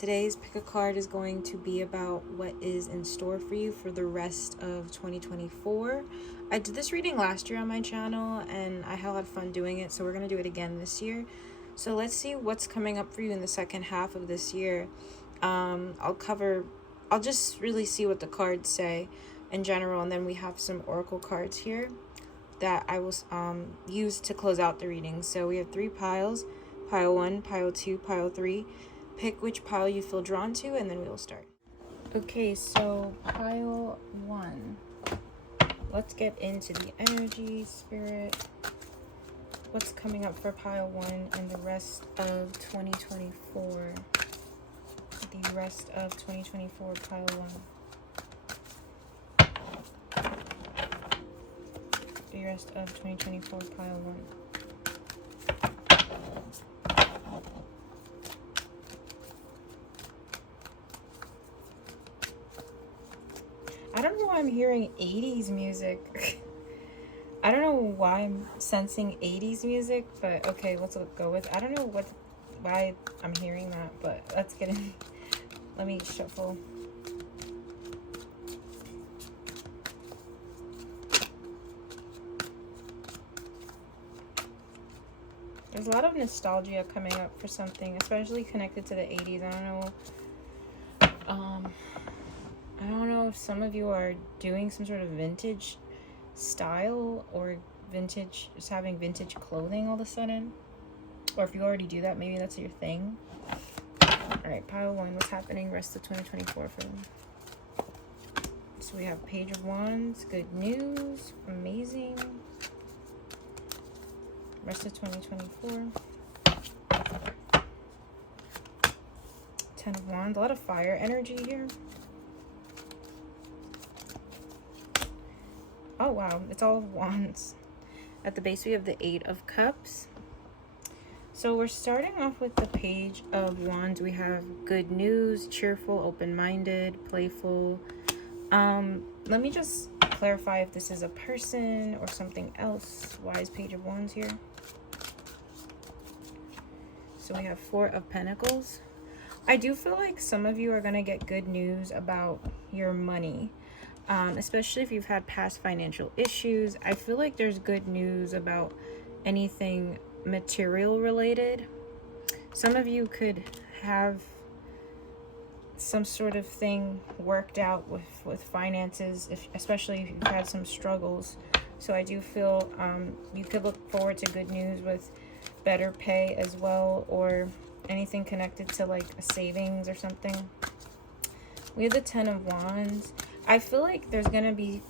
today's pick a card is going to be about what is in store for you for the rest of 2024. I did this reading last year on my channel and I had a lot of fun doing it, so we're going to do it again this year. So let's see what's coming up for you in the second half of this year. I'll just really see what the cards say in general, and then we have some oracle cards here that I will use to close out the reading. So we have 3 piles, pile 1, pile 2, pile 3. Pick which pile you feel drawn to, and then we will start. Okay, so pile 1. Let's get into the energy, spirit. What's coming up for pile 1 and the rest of 2024? The rest of 2024, pile 1. The rest of 2024, pile 1. I don't know why I'm hearing 80s music. I don't know why I'm sensing 80s music, but okay, let's go with. I don't know why I'm hearing that, but let's get in. Let me shuffle. There's a lot of nostalgia coming up for something, especially connected to the 80s. I don't know if some of you are doing some sort of vintage style or just having vintage clothing all of a sudden. Or if you already do that, maybe that's your thing. Alright, pile 1, what's happening rest of 2024 for them? So we have Page of Wands, good news, amazing. Rest of 2024. 10 of Wands, a lot of fire energy here. Oh wow, it's all wands. At the base we have the 8 of Cups. So we're starting off with the Page of Wands. We have good news, cheerful, open-minded, playful. Let me just clarify if this is a person or something else. Why is Page of Wands here? So we have 4 of Pentacles. I do feel like some of you are going to get good news about your money. Especially if you've had past financial issues. I feel like there's good news about anything material related. Some of you could have some sort of thing worked out with finances, especially if you've had some struggles. So I do feel you could look forward to good news with better pay as well, or anything connected to like a savings or something. We have the 10 of Wands. I feel like there's gonna be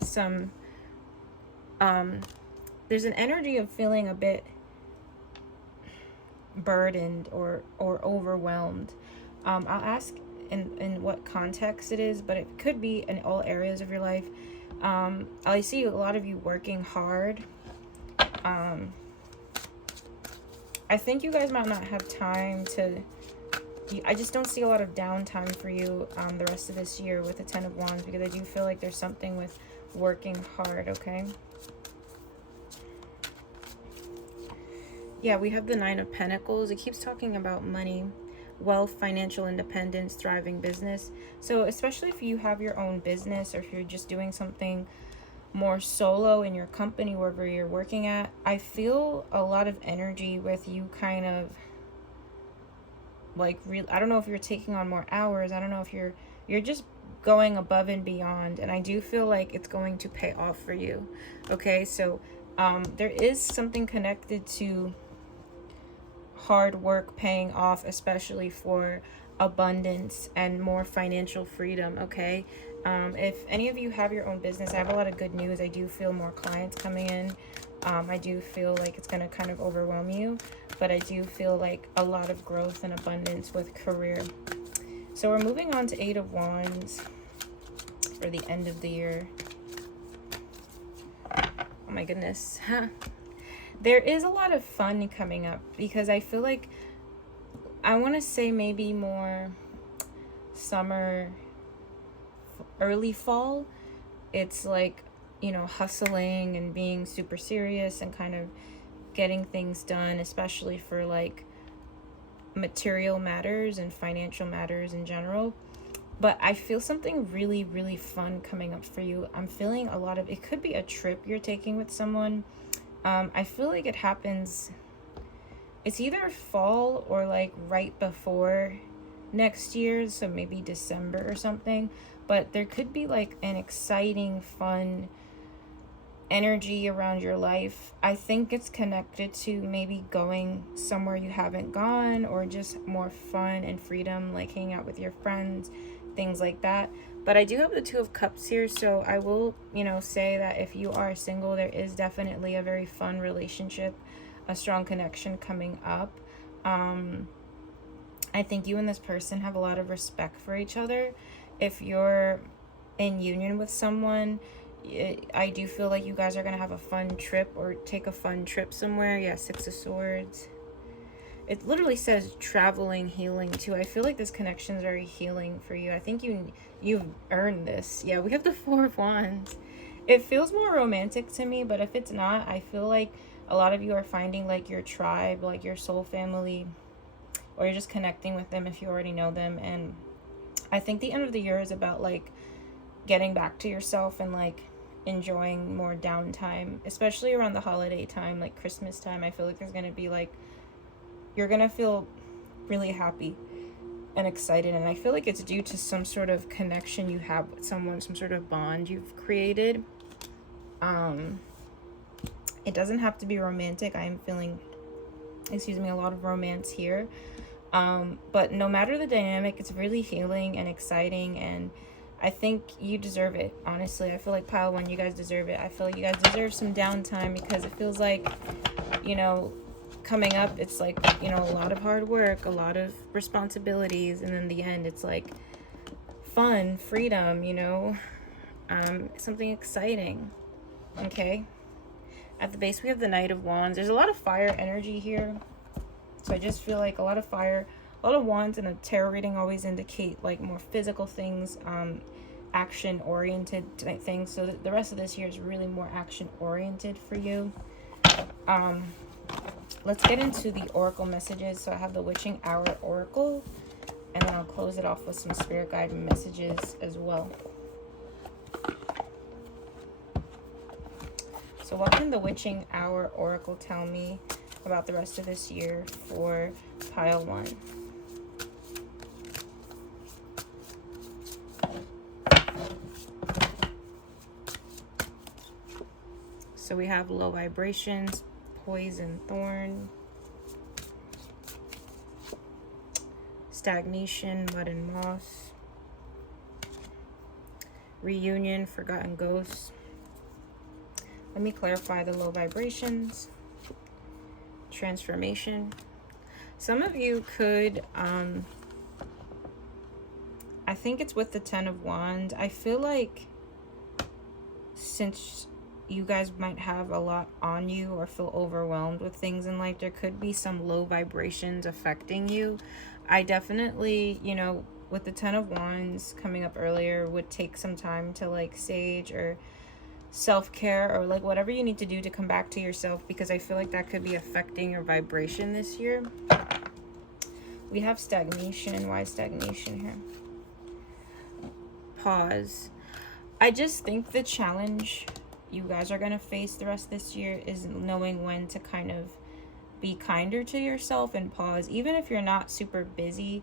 some there's an energy of feeling a bit burdened or overwhelmed. I'll ask in what context it is, but it could be in all areas of your life. I see a lot of you working hard. I think you guys might not have time to. I just don't see a lot of downtime for you the rest of this year with the 10 of Wands, because I do feel like there's something with working hard, okay? Yeah, we have the 9 of Pentacles. It keeps talking about money, wealth, financial independence, thriving business. So especially if you have your own business, or if you're just doing something more solo in your company, wherever you're working at, I feel a lot of energy with you kind of like I don't know if you're taking on more hours. I don't know if you're just going above and beyond, and I do feel like it's going to pay off for you. Okay, so there is something connected to hard work paying off, especially for abundance and more financial freedom. Okay, if any of you have your own business, I have a lot of good news. I do feel more clients coming in. I do feel like it's going to kind of overwhelm you, but I do feel like a lot of growth and abundance with career. So we're moving on to 8 of Wands for the end of the year. Oh my goodness. There is a lot of fun coming up, because I feel like, I want to say maybe more summer, early fall. It's like, you know, hustling and being super serious and kind of getting things done, especially for like material matters and financial matters in general. But I feel something really, really fun coming up for you. I'm feeling a lot of, it could be a trip you're taking with someone. I feel like it happens, it's either fall or like right before next year, so maybe December or something. But there could be like an exciting, fun energy around your life. I think it's connected to maybe going somewhere you haven't gone, or just more fun and freedom, like hanging out with your friends, things like that. But I do have the Two of Cups here, so I will, say that if you are single, there is definitely a very fun relationship, a strong connection coming up. I think you and this person have a lot of respect for each other. If you're in union with someone, I do feel like you guys are going to have a fun trip or take a fun trip somewhere. Yeah, Six of Swords. It literally says traveling, healing too. I feel like this connection is very healing for you. I think you've earned this. Yeah, we have the Four of Wands. It feels more romantic to me, but if it's not, I feel like a lot of you are finding like your tribe, like your soul family, or you're just connecting with them if you already know them. And I think the end of the year is about like getting back to yourself and like enjoying more downtime, especially around the holiday time, like Christmas time. I feel like there's gonna be like, you're gonna feel really happy and excited, and I feel like it's due to some sort of connection you have with someone, some sort of bond you've created. It doesn't have to be romantic. I am feeling, a lot of romance here. But no matter the dynamic, it's really healing and exciting, and I think you deserve it. Honestly, I feel like pile one, you guys deserve it. I feel like you guys deserve some downtime, because it feels like, coming up, it's like, a lot of hard work, a lot of responsibilities, and in the end, it's like fun, freedom, something exciting. Okay. At the base, we have the Knight of Wands. There's a lot of fire energy here. So I just feel like a lot of fire, a lot of wands in a tarot reading always indicate like more physical things, action oriented things. So the rest of this year is really more action oriented for you. Let's get into the oracle messages. So I have the Witching Hour Oracle, and then I'll close it off with some spirit guide messages as well. So what can the Witching Hour Oracle tell me about the rest of this year for pile one? So we have low vibrations, poison, thorn, stagnation, mud and moss, reunion, forgotten ghosts. Let me clarify the low vibrations. Transformation. Some of you could, I think it's with the Ten of Wands. I feel like since you guys might have a lot on you or feel overwhelmed with things in life, there could be some low vibrations affecting you. I definitely, with the Ten of Wands coming up earlier, would take some time to like sage or self-care, or like whatever you need to do to come back to yourself, because I feel like that could be affecting your vibration this year. We have stagnation. Why stagnation here? Pause. I just think the challenge you guys are going to face the rest of this year is knowing when to kind of be kinder to yourself and pause, even if you're not super busy.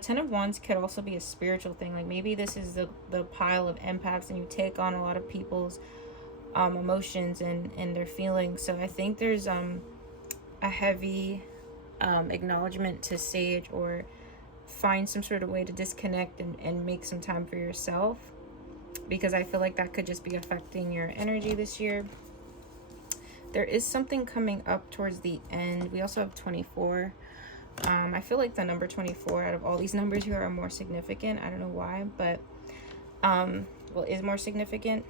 Ten of Wands could also be a spiritual thing. Like maybe this is the pile of empaths, and you take on a lot of people's emotions and their feelings. So I think there's a heavy acknowledgement to sage or find some sort of way to disconnect and make some time for yourself, because I feel like that could just be affecting your energy this year. There is something coming up towards the end. We also have 24. I feel like the number 24 out of all these numbers here are more significant. I don't know why, but is more significant.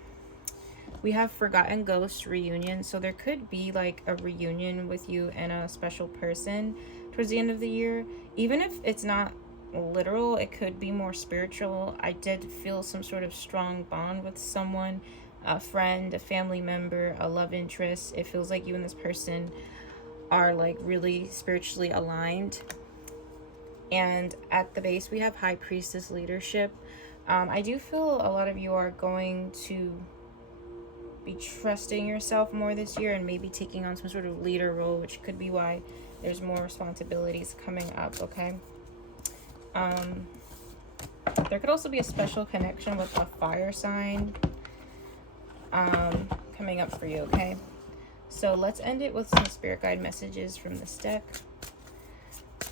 We have forgotten ghost reunion. So there could be like a reunion with you and a special person towards the end of the year. Even if it's not literal, it could be more spiritual. I did feel some sort of strong bond with someone, a friend, a family member, a love interest. It feels like you and this person are like really spiritually aligned. And at the base, we have High Priestess leadership. I do feel a lot of you are going to be trusting yourself more this year and maybe taking on some sort of leader role, which could be why there's more responsibilities coming up, okay? There could also be a special connection with a fire sign coming up for you, okay? So let's end it with some spirit guide messages from this deck.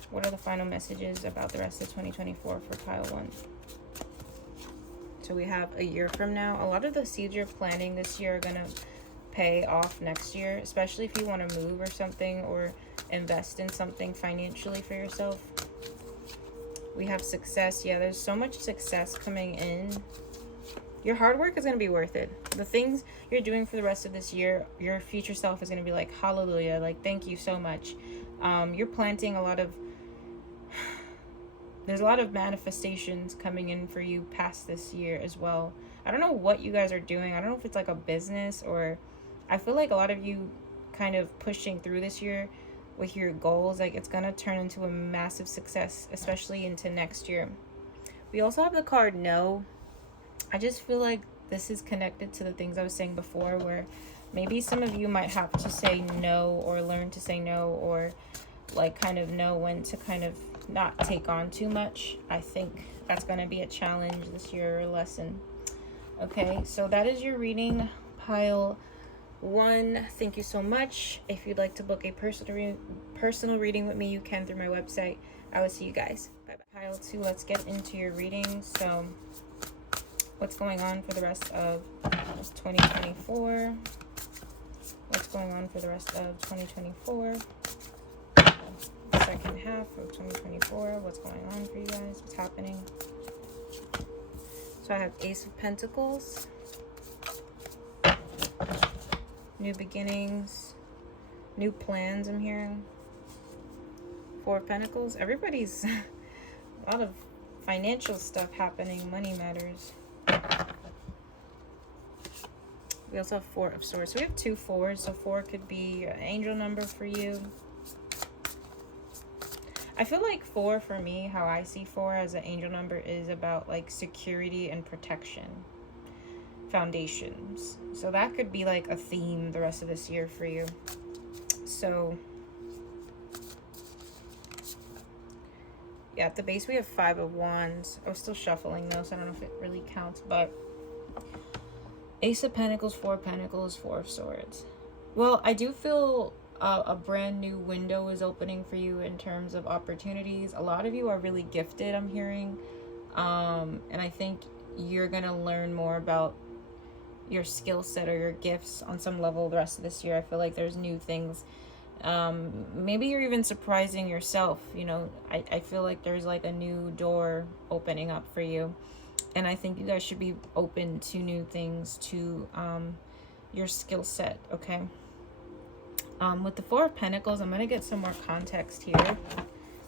What are the final messages about the rest of 2024 for pile 1? So we have a year from now. A lot of the seeds you're planting this year are going to pay off next year, especially if you want to move or something or invest in something financially for yourself. We have success. Yeah, there's so much success coming in. Your hard work is going to be worth it. The things you're doing for the rest of this year, your future self is going to be like, hallelujah, like, thank you so much. You're planting a lot of, there's a lot of manifestations coming in for you past this year as well. I don't know what you guys are doing. I don't know if it's like a business, or I feel like a lot of you kind of pushing through this year with your goals, like it's going to turn into a massive success, especially into next year. We also have the card No. I just feel like this is connected to the things I was saying before, where maybe some of you might have to say no, or learn to say no, or like kind of know when to kind of not take on too much. I think that's going to be a challenge this year, or a lesson. Okay, so that is your reading, pile 1. Thank you so much. If you'd like to book a personal reading with me, you can through my website. I will see you guys. Bye bye. Pile 2, let's get into your reading. So what's going on for the rest of 2024? What's going on for the rest of 2024? The second half of 2024. What's going on for you guys? What's happening? So I have Ace of Pentacles. New beginnings. New plans, I'm hearing. 4 of Pentacles. Everybody's a lot of financial stuff happening. Money matters. We also have 4 of Swords. So we have 2 4s. So 4 could be an angel number for you. I feel like 4 for me, how I see 4 as an angel number, is about like security and protection. Foundations. So that could be like a theme the rest of this year for you. So yeah, at the base we have 5 of Wands. I was still shuffling though, so I don't know if it really counts, but Ace of Pentacles, 4 of Pentacles, 4 of Swords. Well, I do feel a brand new window is opening for you in terms of opportunities. A lot of you are really gifted, I'm hearing. And I think you're going to learn more about your skill set or your gifts on some level the rest of this year. I feel like there's new things. Maybe you're even surprising yourself. You know, I feel like there's like a new door opening up for you. And I think you guys should be open to new things, to your skill set, okay? With the 4 of Pentacles, I'm going to get some more context here.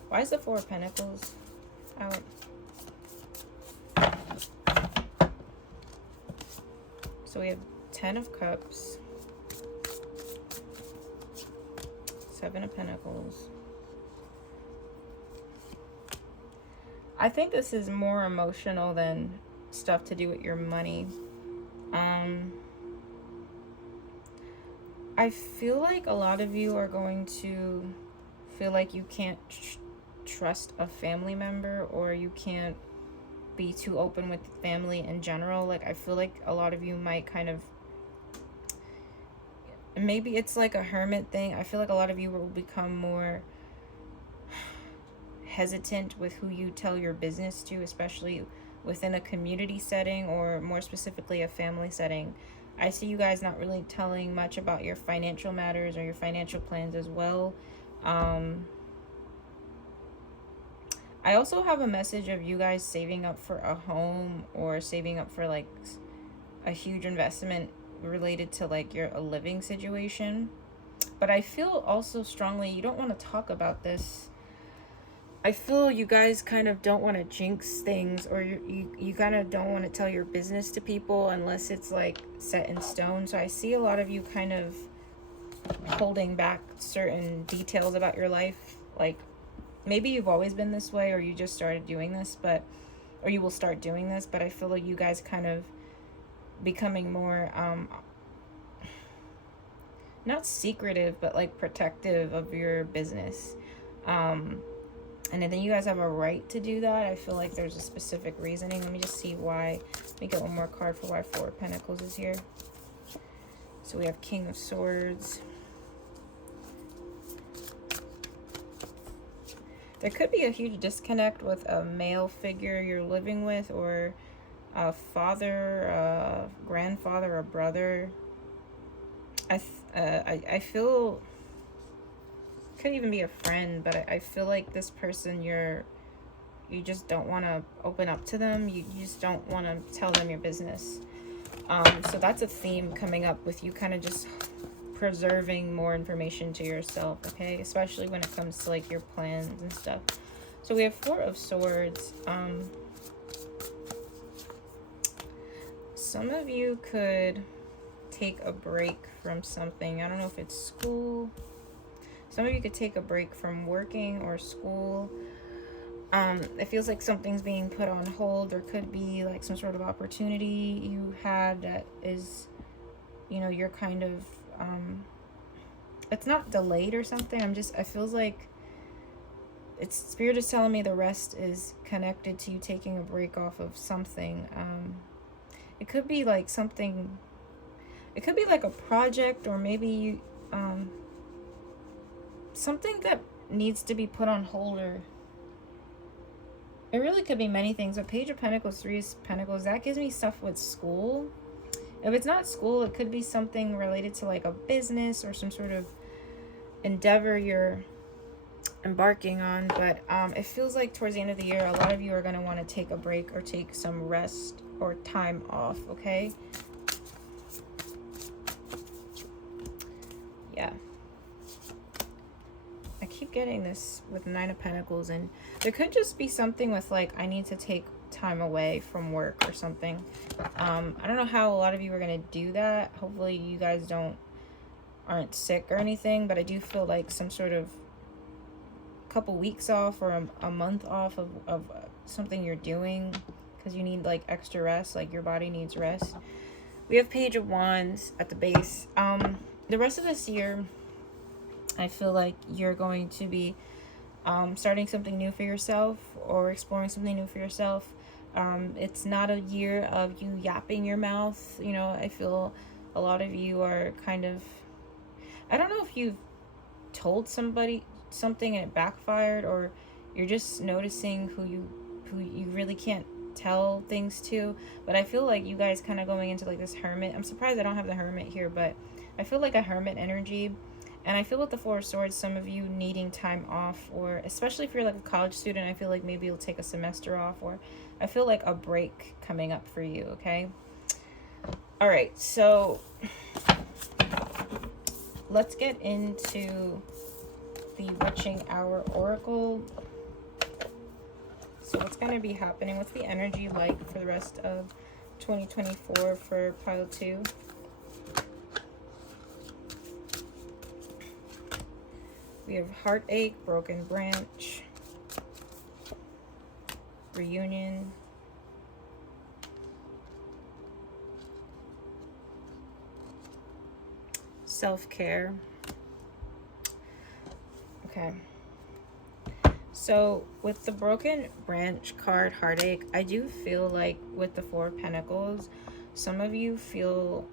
Why is the 4 of Pentacles out? So we have 10 of Cups, 7 of Pentacles. I think this is more emotional than stuff to do with your money. I feel like a lot of you are going to feel like you can't trust a family member, or you can't be too open with family in general. Like, I feel like a lot of you might kind of, maybe it's like a hermit thing. I feel like a lot of you will become more hesitant with who you tell your business to, especially within a community setting, or more specifically a family setting. I see you guys not really telling much about your financial matters or your financial plans as well. I also have a message of you guys saving up for a home, or saving up for like a huge investment related to like a living situation. But I feel also strongly you don't want to talk about this. I feel you guys kind of don't want to jinx things, or you kind of don't want to tell your business to people unless it's like set in stone. So I see a lot of you kind of holding back certain details about your life, like maybe you've always been this way, or you just started doing this, but, or you will start doing this, but I feel like you guys kind of becoming more, not secretive, but like protective of your business. And then you guys have a right to do that. I feel like there's a specific reasoning. Let me just see why. Let me get one more card for why Four of Pentacles is here. So we have King of Swords. There could be a huge disconnect with a male figure you're living with, or a father, a grandfather, a brother. I feel, could even be a friend, but I feel like this person you just don't want to open up to them. You just don't want to tell them your business. So that's a theme coming up with you kind of just preserving more information to yourself, okay? Especially when it comes to like your plans and stuff. So we have Four of Swords. Some of you could take a break from something. I don't know if it's school. Some of you could take a break from working or school. It feels like something's being put on hold. There could be like some sort of opportunity you had that is, you know, you're kind of, it's not delayed or something. I feels like Spirit is telling me the rest is connected to you taking a break off of something. It could be like something, it could be like a project, or maybe you, something that needs to be put on hold, or it really could be many things. A Page of Pentacles, Three of Pentacles, that gives me stuff with school. If it's not school, it could be something related to like a business or some sort of endeavor you're embarking on. But it feels like towards the end of the year, a lot of you are going to want to take a break or take some rest or time off, okay? Yeah. I keep getting this with Nine of Pentacles, and there could just be something with like, I need to take time away from work or something. I don't know how a lot of you are going to do that. Hopefully you guys aren't sick or anything, but I do feel like some sort of couple weeks off, or a month off of something you're doing, because you need like extra rest, like your body needs rest. We have Page of Wands at the base. The rest of this year, I feel like you're going to be starting something new for yourself, or exploring something new for yourself. It's not a year of you yapping your mouth. You know, I feel a lot of you are kind of, I don't know if you've told somebody something and it backfired, or you're just noticing who you really can't tell things to. But I feel like you guys kind of going into like this hermit. I'm surprised I don't have the hermit here, but I feel like a hermit energy. And I feel with the Four of Swords, some of you needing time off, or especially if you're like a college student, I feel like maybe you'll take a semester off, or I feel like a break coming up for you, okay? All right, so let's get into the Witching Hour Oracle. So what's going to be happening? What's the energy like for the rest of 2024 for pile 2? We have Heartache, Broken Branch, Reunion, Self-Care. Okay. So with the Broken Branch card, Heartache, I do feel like with the Four of Pentacles, some of you feel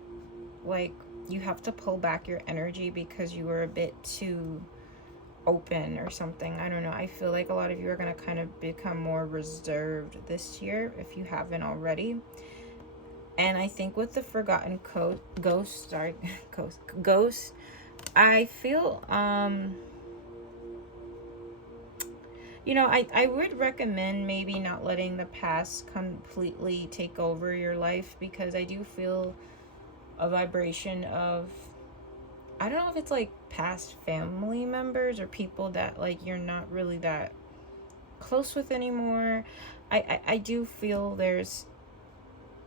like you have to pull back your energy because you were a bit too open or something. I don't know. I feel like a lot of you are going to kind of become more reserved this year if you haven't already. And I think with the Forgotten Ghost, I feel, you know, I would recommend maybe not letting the past completely take over your life, because I do feel a vibration of, I don't know if it's like past family members or people that like you're not really that close with anymore. I do feel there's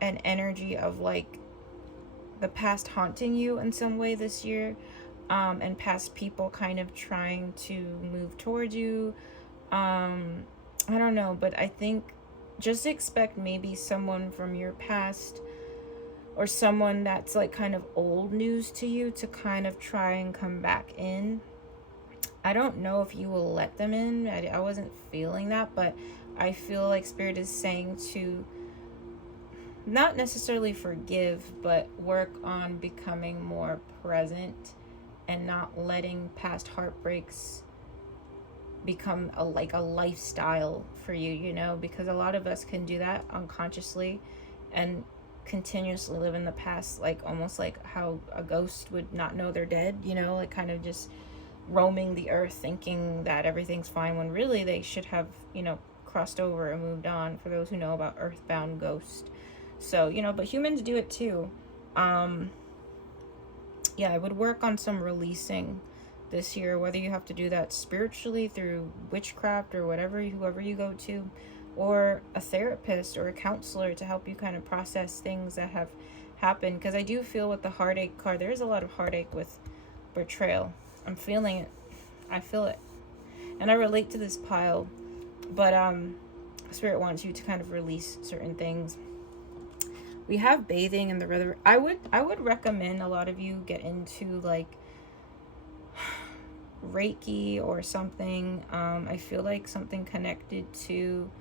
an energy of like the past haunting you in some way this year, and past people kind of trying to move towards you, I don't know, but I think just expect maybe someone from your past or someone that's like kind of old news to you to kind of try and come back in. I don't know if you will let them in. I wasn't feeling that, but I feel like Spirit is saying to not necessarily forgive, but work on becoming more present and not letting past heartbreaks become a lifestyle for you, you know, because a lot of us can do that unconsciously and continuously live in the past, like almost like how a ghost would not know they're dead, you know, like kind of just roaming the earth thinking that everything's fine when really they should have, you know, crossed over and moved on, for those who know about earthbound ghost. So, you know, but humans do it too. Yeah, I would work on some releasing this year, whether you have to do that spiritually through witchcraft or whatever, whoever you go to, or a therapist or a counselor to help you kind of process things that have happened. Because I do feel with the heartache card, there's a lot of heartache with betrayal. I'm feeling it. I feel it. And I relate to this pile. But Spirit wants you to kind of release certain things. We have bathing in the river. I would recommend a lot of you get into like Reiki or something. I feel like something connected to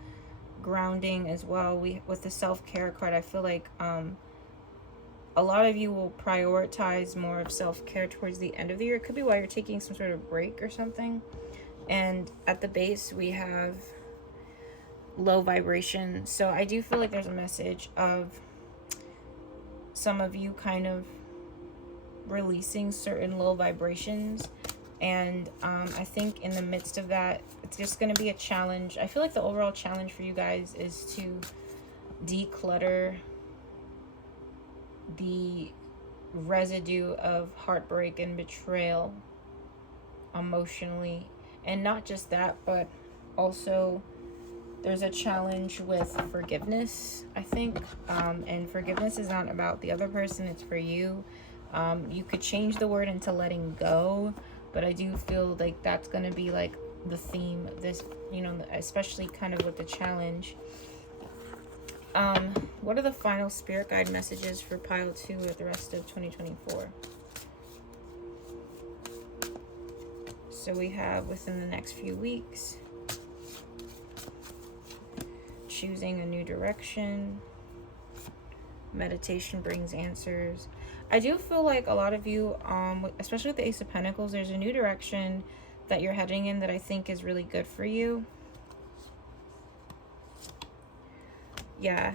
grounding as well. With the self-care card, I feel like a lot of you will prioritize more of self-care towards the end of the year. It could be while you're taking some sort of break or something. And at the base we have low vibration. So I do feel like there's a message of some of you kind of releasing certain low vibrations. And I think in the midst of that, it's just going to be a challenge. I feel like the overall challenge for you guys is to declutter the residue of heartbreak and betrayal emotionally. And not just that, but also there's a challenge with forgiveness, I think. And forgiveness is not about the other person, it's for you. You could change the word into letting go, but I do feel like that's going to be like the theme of this, you know, especially kind of with the challenge. What are the final spirit guide messages for pile 2 with the rest of 2024? So we have within the next few weeks, choosing a new direction, meditation brings answers. I do feel like a lot of you, especially with the Ace of Pentacles, there's a new direction that you're heading in that I think is really good for you. Yeah.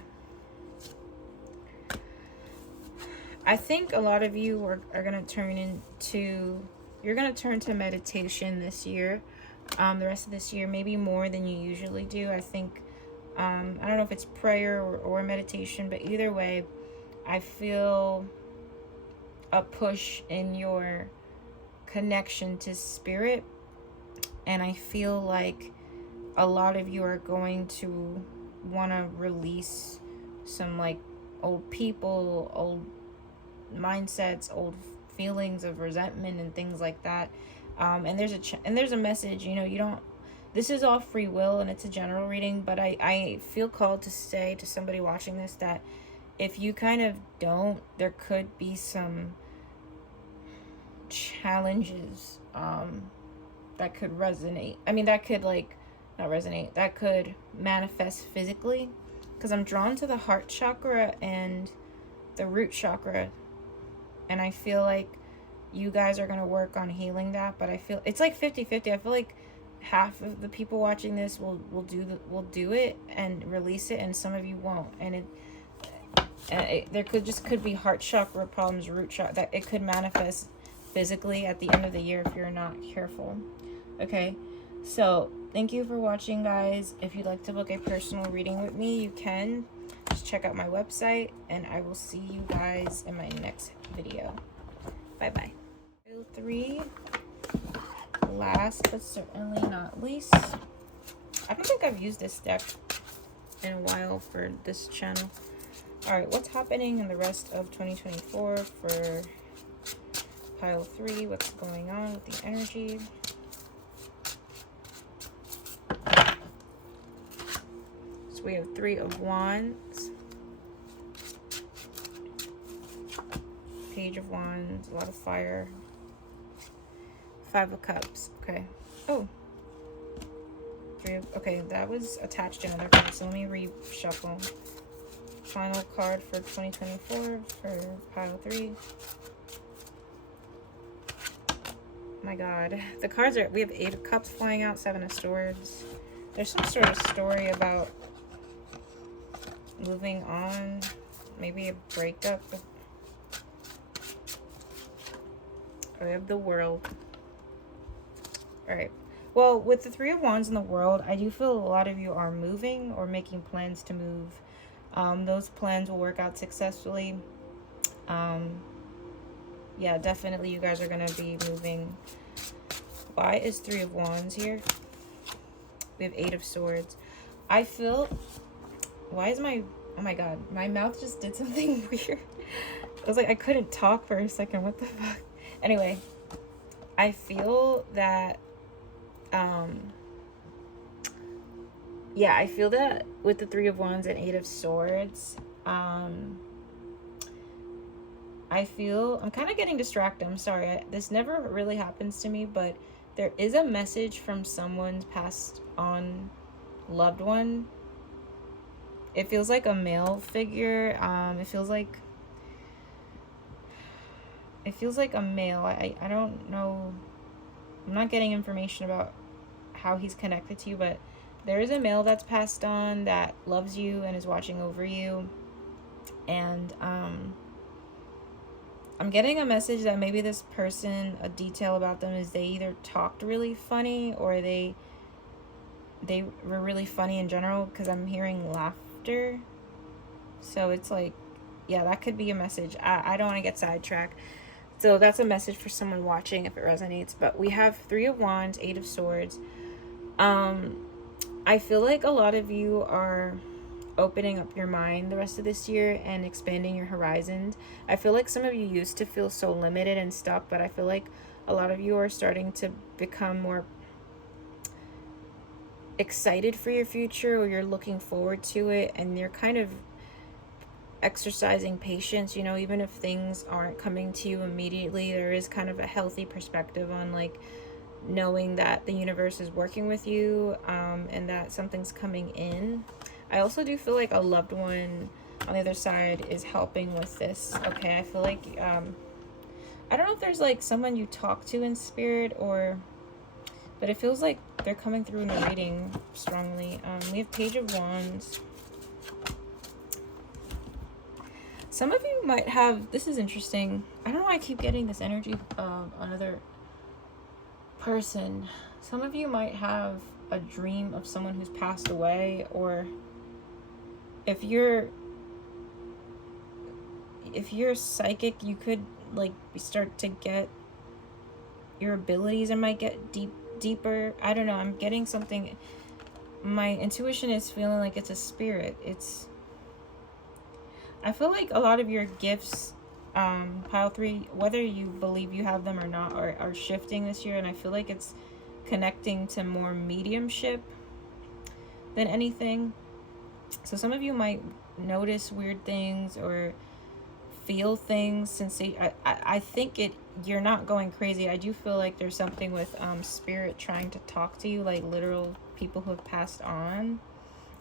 I think a lot of you are going to turn into, you're going to turn to meditation this year, the rest of this year, maybe more than you usually do. I think, I don't know if it's prayer or meditation, but either way, I feel a push in your connection to spirit. And I feel like a lot of you are going to want to release some like old people, old mindsets, old feelings of resentment and things like that. And there's a message, you know, you don't, this is all free will and it's a general reading, but I feel called to say to somebody watching this that if you kind of don't, there could be some challenges that could resonate. I mean, that could like, not resonate, that could manifest physically, because I'm drawn to the heart chakra and the root chakra, and I feel like you guys are going to work on healing that, but I feel it's like 50-50. I feel like half of the people watching this will do it and release it, and some of you won't, and there could be heart chakra problems, root chakra, that it could manifest physically at the end of the year if you're not careful. Okay, so thank you for watching, guys. If you'd like to book a personal reading with me, you can just check out my website, and I will see you guys in my next video. Bye bye. 3, last but certainly not least, I don't think I've used this deck in a while for this channel. All right, what's happening in the rest of 2024 for pile 3? What's going on with the energy? So we have 3 of Wands, Page of Wands, a lot of fire, 5 of Cups. Okay. Oh. 3 of, okay, that was attached to another card, so let me reshuffle. Final card for 2024 for pile 3. My god, the cards are, we have 8 of Cups flying out, 7 of Swords. There's some sort of story about moving on, maybe a breakup. We have the World. All right, well, with the 3 of Wands in the World, I do feel a lot of you are moving or making plans to move. Those plans will work out successfully. Yeah, definitely you guys are going to be moving. Why is 3 of Wands here? We have 8 of Swords. I feel, why is my, oh my god, my mouth just did something weird. I was like, I couldn't talk for a second. What the fuck? Anyway, I feel that, yeah, I feel that with the 3 of Wands and 8 of Swords, I feel, I'm kind of getting distracted. I'm sorry. This never really happens to me, but there is a message from someone's passed on loved one. It feels like a male figure. It feels like a male. I don't know. I'm not getting information about how he's connected to you, but there is a male that's passed on that loves you and is watching over you. And I'm getting a message that maybe this person, a detail about them is they either talked really funny or they were really funny in general, because I'm hearing laughter. So it's like, yeah, that could be a message. I don't want to get sidetracked. So that's a message for someone watching if it resonates. But we have 3 of Wands, 8 of Swords. I feel like a lot of you are opening up your mind the rest of this year and expanding your horizons. I feel like some of you used to feel so limited and stuck, but I feel like a lot of you are starting to become more excited for your future, or you're looking forward to it, and you're kind of exercising patience, you know, even if things aren't coming to you immediately. There is kind of a healthy perspective on like knowing that the universe is working with you, and that something's coming in. I also do feel like a loved one on the other side is helping with this. Okay, I feel like I don't know if there's like someone you talk to in spirit, or but it feels like they're coming through in the reading strongly. We have Page of Wands. Some of you might have, this is interesting, I don't know why I keep getting this energy of another person. Some of you might have a dream of someone who's passed away, or if you're psychic, you could like start to get your abilities and might get deeper. I don't know, I'm getting something. My intuition is feeling like it's a spirit. I feel like a lot of your gifts, pile 3, whether you believe you have them or not, are shifting this year, and I feel like it's connecting to more mediumship than anything. So some of you might notice weird things or feel things, I think you're not going crazy. I do feel like there's something with spirit trying to talk to you, like literal people who have passed on.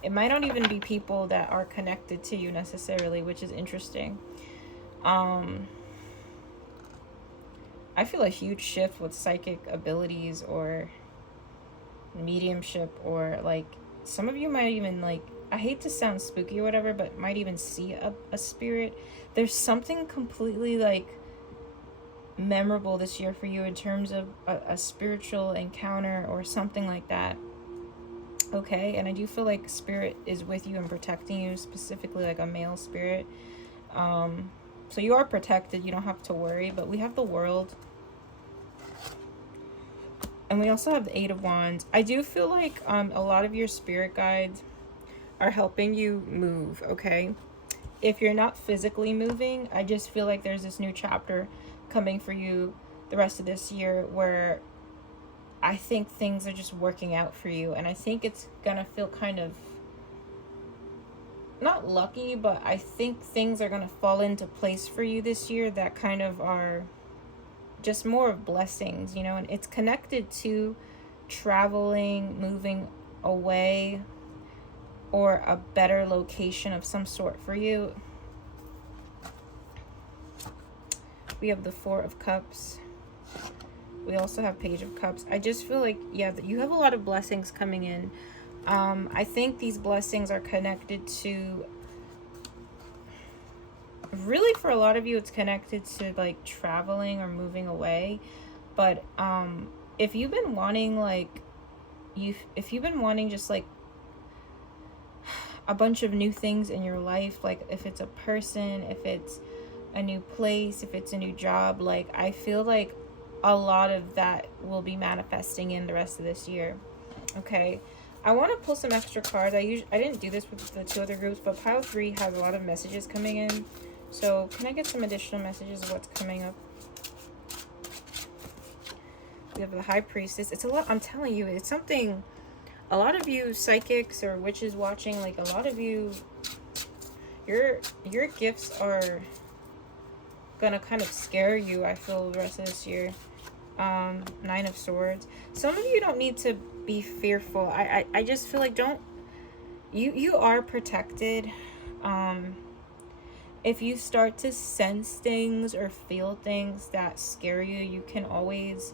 It might not even be people that are connected to you necessarily, which is interesting. I feel a huge shift with psychic abilities or mediumship, or like some of you might even, like, I hate to sound spooky or whatever, but might even see a spirit. There's something completely like memorable this year for you in terms of a spiritual encounter or something like that. Okay, and I do feel like spirit is with you and protecting you, specifically like a male spirit. So you are protected, you don't have to worry. But we have the World, and we also have the 8 of Wands. I do feel like a lot of your spirit guides are helping you move, okay? If you're not physically moving, I just feel like there's this new chapter coming for you the rest of this year where I think things are just working out for you, and I think it's gonna feel kind of not lucky, but I think things are going to fall into place for you this year that kind of are just more of blessings, you know, and it's connected to traveling, moving away, or a better location of some sort for you. We have the Four of Cups. We also have Page of Cups. I just feel like, yeah, you have a lot of blessings coming in. I think these blessings are connected to, really for a lot of you, it's connected to like traveling or moving away. But if you've been wanting if you've been wanting just like a bunch of new things in your life, like if it's a person, if it's a new place, if it's a new job, like I feel like a lot of that will be manifesting in the rest of this year. Okay, I want to pull some extra cards. I didn't do this with the 2 other groups, but pile 3 has a lot of messages coming in. So can I get some additional messages of what's coming up? We have the High Priestess. It's a lot. I'm telling you, it's something. A lot of you psychics or witches watching, like a lot of you, your gifts are gonna kind of scare you, I feel, the rest of this year. 9 of Swords. Some of you don't need to be fearful. I just feel like you are protected. If you start to sense things or feel things that scare you, you can always,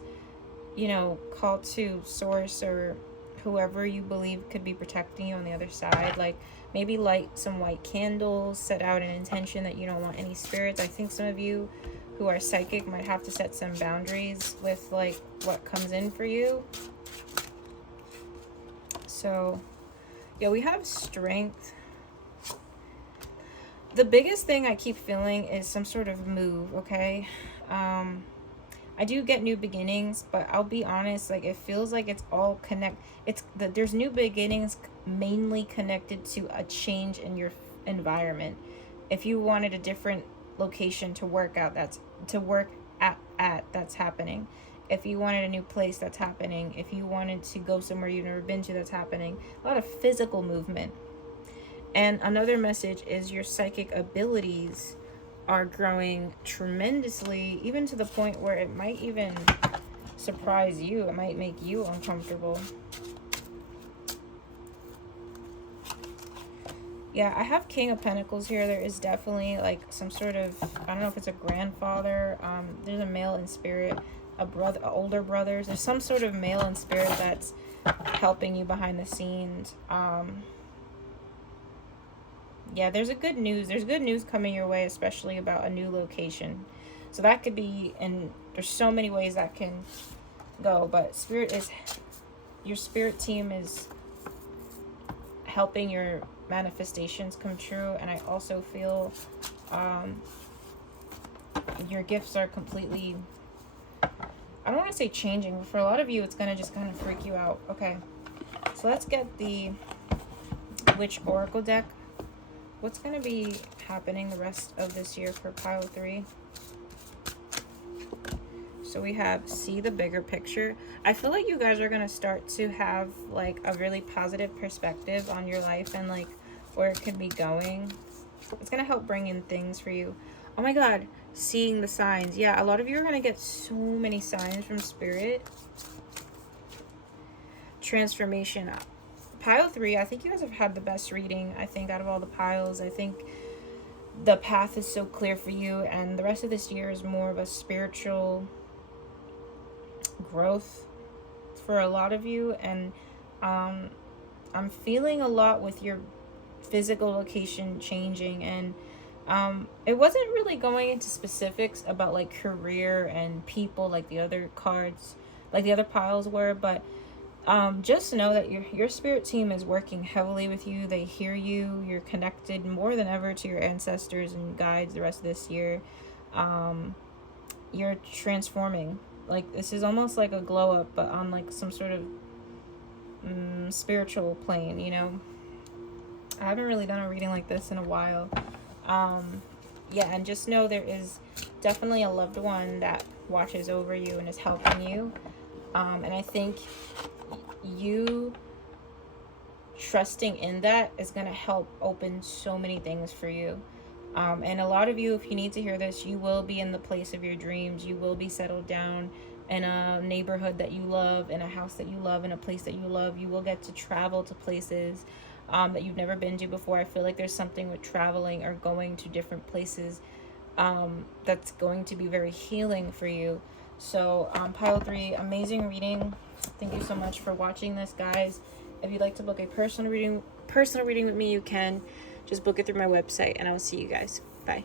you know, call to source or whoever you believe could be protecting you on the other side. Like maybe light some white candles, set out an intention that you don't want any spirits. I think some of you who are psychic might have to set some boundaries with like what comes in for you. So yeah, we have Strength. The biggest thing I keep feeling is some sort of move, okay? I do get new beginnings, but I'll be honest, like it feels like it's all there's new beginnings mainly connected to a change in your environment. If you wanted a different location to work at, that's happening. If you wanted a new place, that's happening. If you wanted to go somewhere you've never been to, that's happening. A lot of physical movement. And another message is your psychic abilities are growing tremendously, even to the point where it might even surprise you. It might make you uncomfortable. Yeah, I have King of Pentacles here. There is definitely like some sort of, I don't know if it's a grandfather. There's a male in spirit, a brother, older brothers. There's some sort of male in spirit that's helping you behind the scenes. Yeah, there's good news coming your way, especially about a new location. So that could be, and there's so many ways that can go, but your spirit team is helping your manifestations come true. And I also feel your gifts are completely, I don't want to say changing, but for a lot of you it's going to just kind of freak you out. Okay, so let's get the Witch Oracle deck. What's going to be happening the rest of this year for pile 3? So we have see the bigger picture. I feel like you guys are going to start to have like a really positive perspective on your life and like where it could be going. It's going to help bring in things for you. Oh my God, seeing the signs. Yeah, a lot of you are going to get so many signs from Spirit. Transformation. Pile 3, I think you guys have had the best reading, I think, out of all the piles. I think the path is so clear for you, and the rest of this year is more of a spiritual growth for a lot of you. And I'm feeling a lot with your physical location changing, and it wasn't really going into specifics about like career and people like the other cards, like the other piles were, but just know that your spirit team is working heavily with you. They hear you. You're connected more than ever to your ancestors and guides the rest of this year. You're transforming. Like this is almost like a glow up, but on like some sort of spiritual plane, you know. I haven't really done a reading like this in a while. Yeah, and just know there is definitely a loved one that watches over you and is helping you. And I think you trusting in that is going to help open so many things for you. And a lot of you, if you need to hear this, you will be in the place of your dreams. You will be settled down in a neighborhood that you love, in a house that you love, in a place that you love. You will get to travel to places that you've never been to before. I feel like there's something with traveling or going to different places that's going to be very healing for you. So pile 3, amazing reading. Thank you so much for watching this, guys. If you'd like to book a personal reading with me, you can just book it through my website, and I will see you guys. Bye.